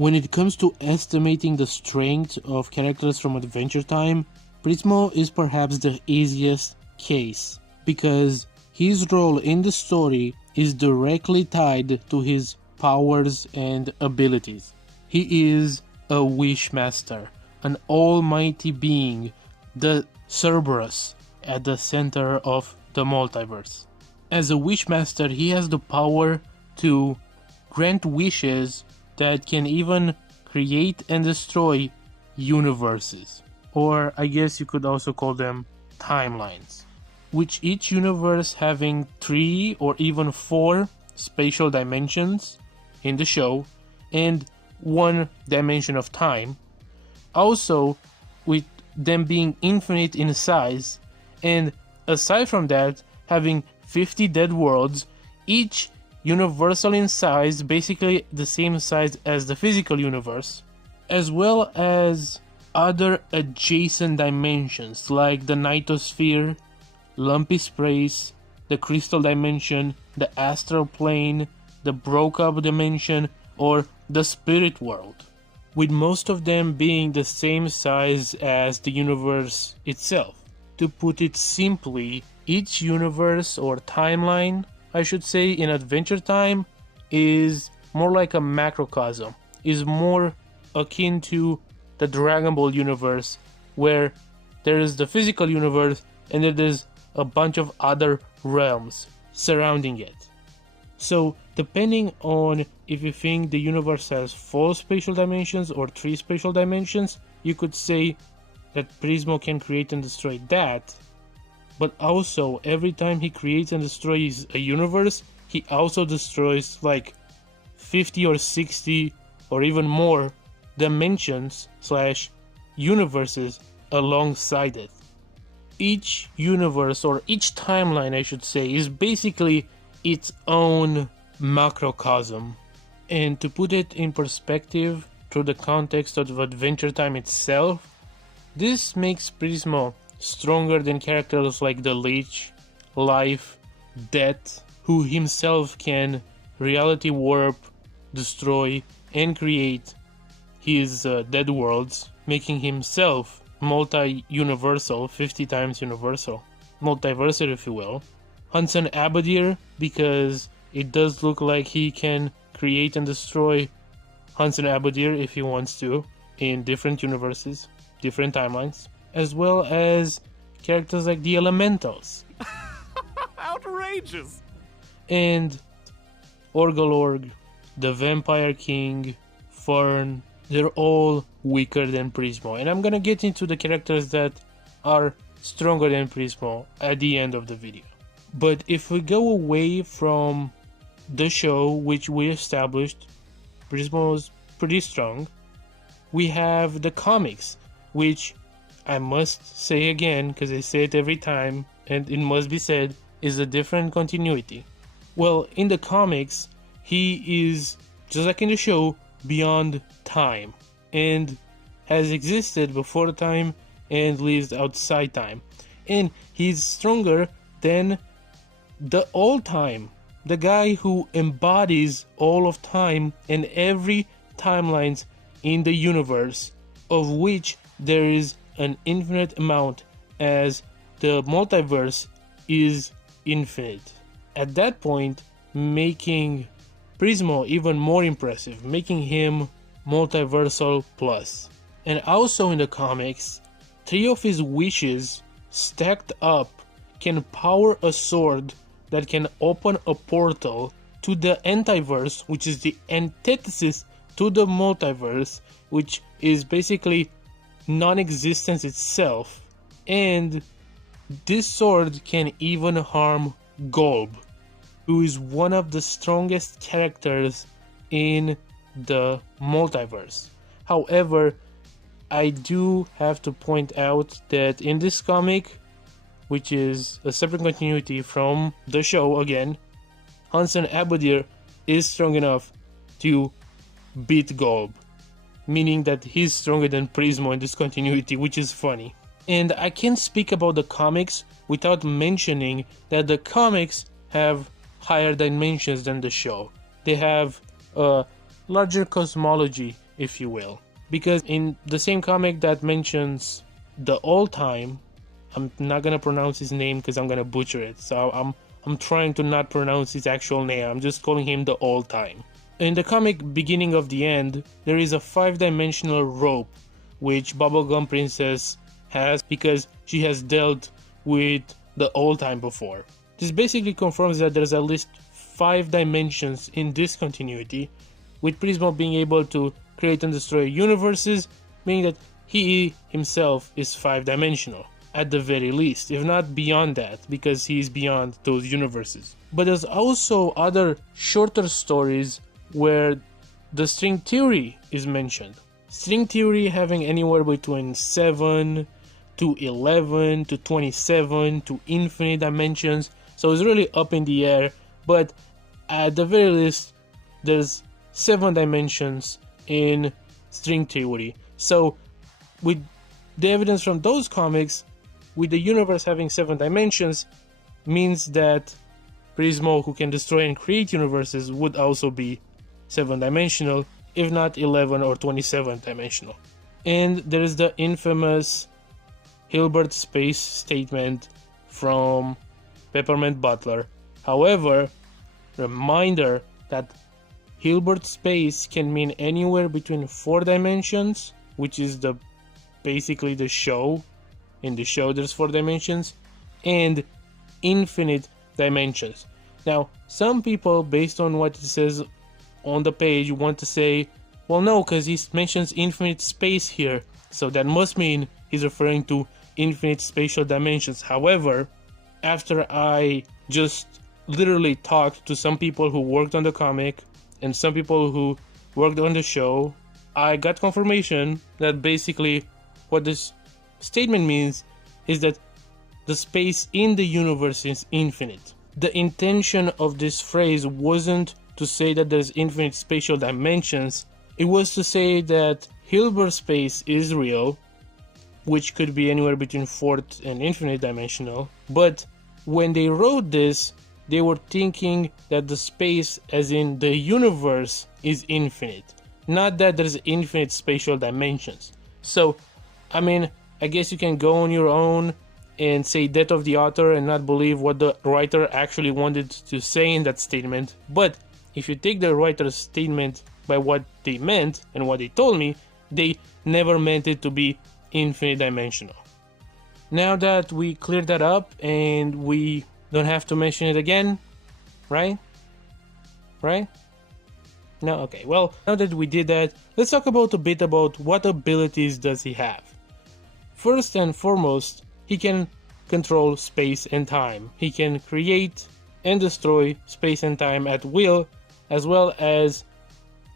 When it comes to estimating the strength of characters from Adventure Time, Prismo is perhaps the easiest case, because his role in the story is directly tied to his powers and abilities. He is a wish master, an almighty being, the Cerberus at the center of the multiverse. As a wish master, he has the power to grant wishes that can even create and destroy universes, or I guess you could also call them timelines, with each universe having 3 or even 4 spatial dimensions in the show and 1 dimension of time, also with them being infinite in size, and aside from that having 50 dead worlds, each universal in size, basically the same size as the physical universe, as well as other adjacent dimensions like the Nitosphere, Lumpy Space, the Crystal Dimension, the Astral Plane, the Broke Up Dimension, or the Spirit World, with most of them being the same size as the universe itself. To put it simply, each universe or timeline, I should say, in Adventure Time is more like a macrocosm, is more akin to the Dragon Ball universe, where there is the physical universe and then there's a bunch of other realms surrounding it. So depending on if you think the universe has 4 spatial dimensions or 3 spatial dimensions, you could say that Prismo can create and destroy that. But also, every time he creates and destroys a universe, he also destroys like 50 or 60 or even more dimensions / universes alongside it. Each universe, or each timeline I should say, is basically its own macrocosm. And to put it in perspective through the context of Adventure Time itself, this makes Prismo stronger than characters like the Lich, Life, Death, who himself can reality warp, destroy, and create his dead worlds, making himself multi-universal, 50 times universal, multiversal if you will. Hansen Abadir, because it does look like he can create and destroy Hansen Abadir if he wants to, in different universes, different timelines, as well as characters like the Elementals. Outrageous! And Orgalorg, the Vampire King, Fern, they're all weaker than Prismo. And I'm gonna get into the characters that are stronger than Prismo at the end of the video. But if we go away from the show, which we established, Prismo is pretty strong, we have the comics, which I must say again, because I say it every time, and it must be said, is a different continuity. Well, in the comics, he is, just like in the show, beyond time, and has existed before time and lives outside time. And he's stronger than the all time, the guy who embodies all of time and every timelines in the universe, of which there is an infinite amount, as the multiverse is infinite. At that point, making Prismo even more impressive, making him multiversal plus. And also in the comics, 3 of his wishes stacked up can power a sword that can open a portal to the Antiverse, which is the antithesis to the multiverse, which is basically non-existence itself. And this sword can even harm Golb, who is one of the strongest characters in the multiverse. However, I do have to point out that in this comic, which is a separate continuity from the show again, Hansen Abadir is strong enough to beat Golb, meaning that he's stronger than Prismo in this continuity, which is funny. And I can't speak about the comics without mentioning that the comics have higher dimensions than the show. They have a larger cosmology if you will. Because in the same comic that mentions the all-time, I'm not gonna pronounce his name because I'm gonna butcher it. So I'm trying to not pronounce his actual name. I'm just calling him the all-time. In the comic Beginning of the End, there is a 5-dimensional rope which Bubblegum Princess has because she has dealt with the all-time before. This basically confirms that there's at least 5 dimensions in this continuity, with Prismo being able to create and destroy universes, meaning that he himself is 5-dimensional, at the very least, if not beyond that, because he is beyond those universes. But there's also other shorter stories where the string theory is mentioned. String theory having anywhere between 7 to 11 to 27 to infinite dimensions, so it's really up in the air, but at the very least there's 7 dimensions in string theory. So with the evidence from those comics, with the universe having 7 dimensions, means that Prismo, who can destroy and create universes, would also be 7-dimensional, if not 11 or 27-dimensional. And there is the infamous Hilbert space statement from Peppermint Butler. However, reminder that Hilbert space can mean anywhere between 4 dimensions, which is basically the show. In the show there's 4 dimensions, and infinite dimensions. Now, some people, based on what it says on the page, want to say, well, no, because he mentions infinite space here, so that must mean he's referring to infinite spatial dimensions. However, after I just literally talked to some people who worked on the comic and some people who worked on the show, I got confirmation that basically what this statement means is that the space in the universe is infinite. The intention of this phrase wasn't to say that there's infinite spatial dimensions. It was to say that Hilbert space is real, which could be anywhere between 4th and infinite dimensional. But when they wrote this, they were thinking that the space, as in the universe, is infinite, not that there's infinite spatial dimensions. So, I mean, I guess you can go on your own and say death of the author and not believe what the writer actually wanted to say in that statement. But if you take the writer's statement by what they meant and what they told me, they never meant it to be infinite dimensional. Now that we cleared that up and we don't have to mention it again, right? Right? No? Okay, well, now that we did that, let's talk about a bit about what abilities does he have. First and foremost, he can control space and time. He can create and destroy space and time at will, as well as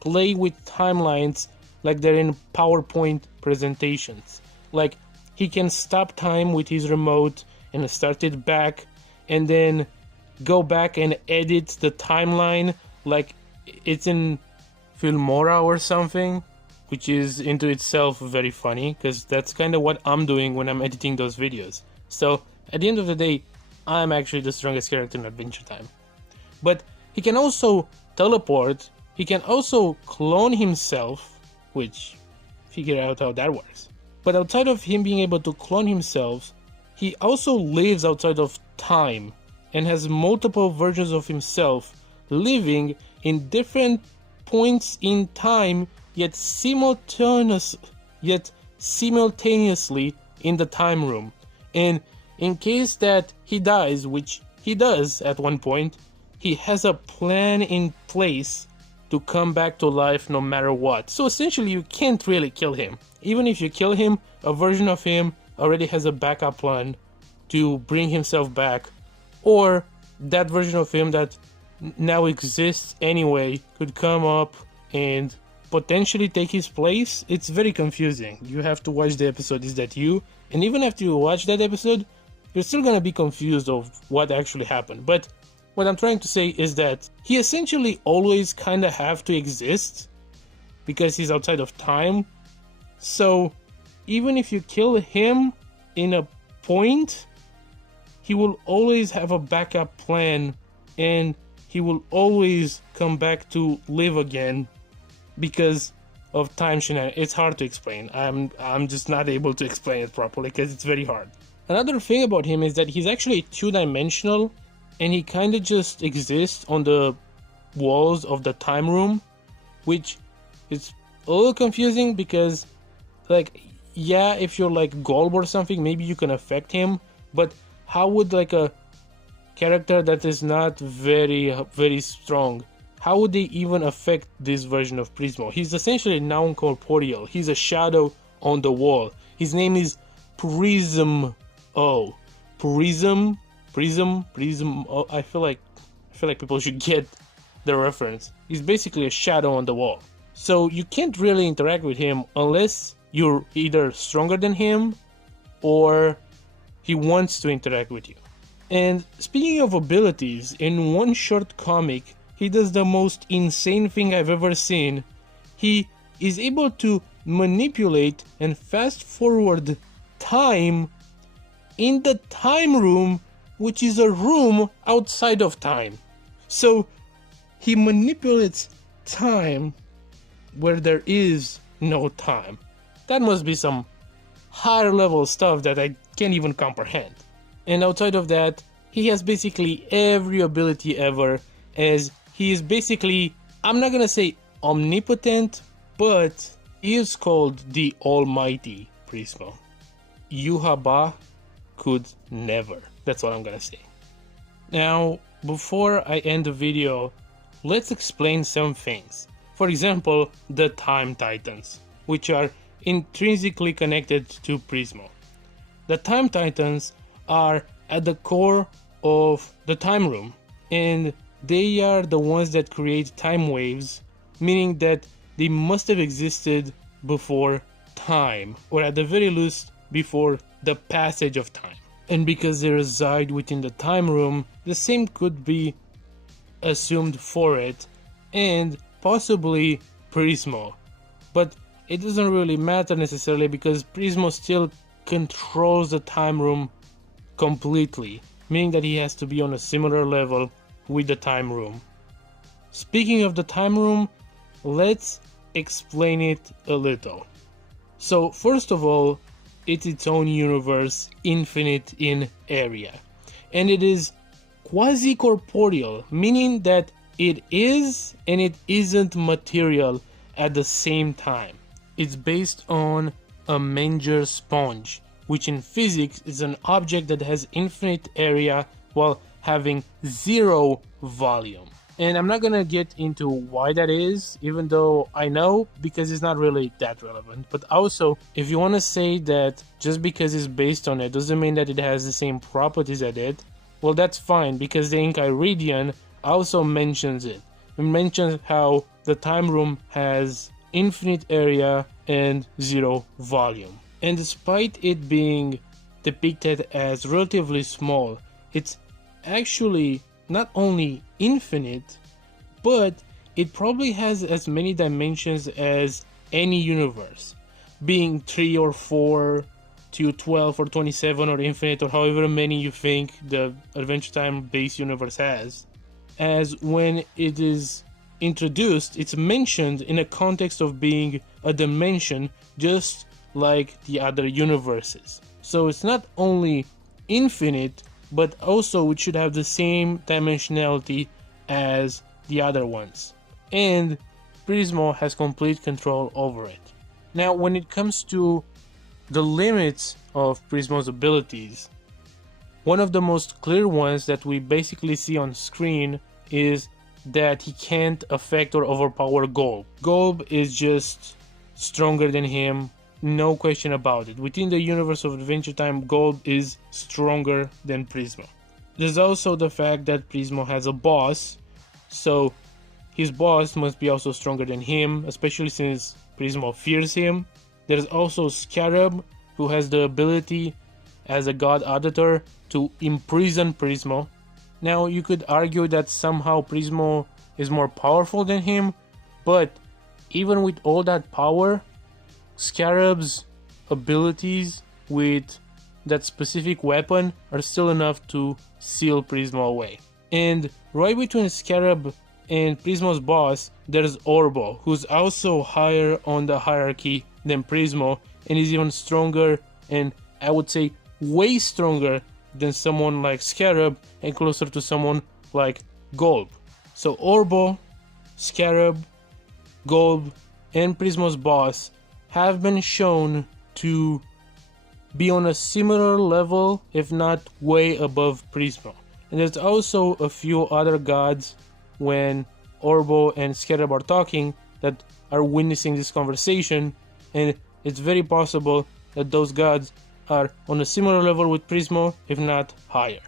play with timelines like they're in PowerPoint presentations. Like, he can stop time with his remote and start it back, and then go back and edit the timeline like it's in Filmora or something, which is into itself very funny, because that's kind of what I'm doing when I'm editing those videos. So at the end of the day, I'm actually the strongest character in Adventure Time. But he can also teleport, he can also clone himself, which, figure out how that works. But outside of him being able to clone himself, he also lives outside of time and has multiple versions of himself living in different points in time, yet simultaneously in the time room. And in case that he dies, which he does at one point, he has a plan in place to come back to life no matter what. So essentially you can't really kill him. Even if you kill him, a version of him already has a backup plan to bring himself back, or that version of him that now exists anyway could come up and potentially take his place. It's very confusing. You have to watch the episode Is That You? And even after you watch that episode, you're still gonna be confused of what actually happened. But what I'm trying to say is that he essentially always kinda have to exist because he's outside of time. So even if you kill him in a point, he will always have a backup plan and he will always come back to live again, because of time shenanigans. It's hard to explain. I'm just not able to explain it properly because it's very hard. Another thing about him is that he's actually two-dimensional, and he kind of just exists on the walls of the time room, which is a little confusing because, like, yeah, if you're like Golb or something, maybe you can affect him, but how would like a character that is not very strong, how would they even affect this version of Prismo? He's essentially non-corporeal. He's a shadow on the wall. His name is Prismo. Prism. Oh, I feel like people should get the reference. He's basically a shadow on the wall. So you can't really interact with him unless you're either stronger than him or he wants to interact with you. And speaking of abilities, in one short comic, he does the most insane thing I've ever seen. He is able to manipulate and fast forward time in the time room, which is a room outside of time. So he manipulates time where there is no time. That must be some higher level stuff that I can't even comprehend. And outside of that, he has basically every ability ever, as he is basically, I'm not gonna say omnipotent, but he is called the Almighty Prismo. Yuhaba could never. That's what I'm gonna say. Now, before I end the video, let's explain some things. For example, the Time Titans, which are intrinsically connected to Prismo. The Time Titans are at the core of the time room, and they are the ones that create time waves, meaning that they must have existed before time, or at the very least before the passage of time. And because they reside within the time room, the same could be assumed for it, and possibly Prismo. But it doesn't really matter necessarily because Prismo still controls the time room completely, meaning that he has to be on a similar level with the time room. Speaking of the time room, let's explain it a little. So first of all, it's its own universe, infinite in area, and it is quasi-corporeal, meaning that it is and it isn't material at the same time. It's based on a Menger sponge, which in physics is an object that has infinite area while having zero volume. And I'm not gonna get into why that is, even though I know, because it's not really that relevant. But also, if you want to say that just because it's based on it doesn't mean that it has the same properties as it, well, that's fine, because the Enchiridion also mentions it. It mentions how the time room has infinite area and zero volume. And despite it being depicted as relatively small, it's actually not only infinite, but it probably has as many dimensions as any universe, being 3 or 4 to 12 or 27 or infinite or however many you think the Adventure Time base universe has. As when it is introduced, it's mentioned in a context of being a dimension just like the other universes. So it's not only infinite, but also it should have the same dimensionality as the other ones. And Prismo has complete control over it. Now, when it comes to the limits of Prismo's abilities, one of the most clear ones that we basically see on screen is that he can't affect or overpower Golb. Golb is just stronger than him, no question about it. Within the universe of Adventure Time, Golb is stronger than Prismo. There's also the fact that Prismo has a boss, so his boss must be also stronger than him, especially since Prismo fears him. There's also Scarab, who has the ability as a god auditor to imprison Prismo. Now, you could argue that somehow Prismo is more powerful than him, but even with all that power, Scarab's abilities with that specific weapon are still enough to seal Prismo away. And right between Scarab and Prismo's boss, there's Orbo, who's also higher on the hierarchy than Prismo, and is even stronger, and I would say way stronger than someone like Scarab, and closer to someone like Golb. So Orbo, Scarab, Golb, and Prismo's boss have been shown to be on a similar level, if not way above Prismo. And there's also a few other gods when Orbo and Scarab are talking that are witnessing this conversation, and it's very possible that those gods are on a similar level with Prismo, if not higher.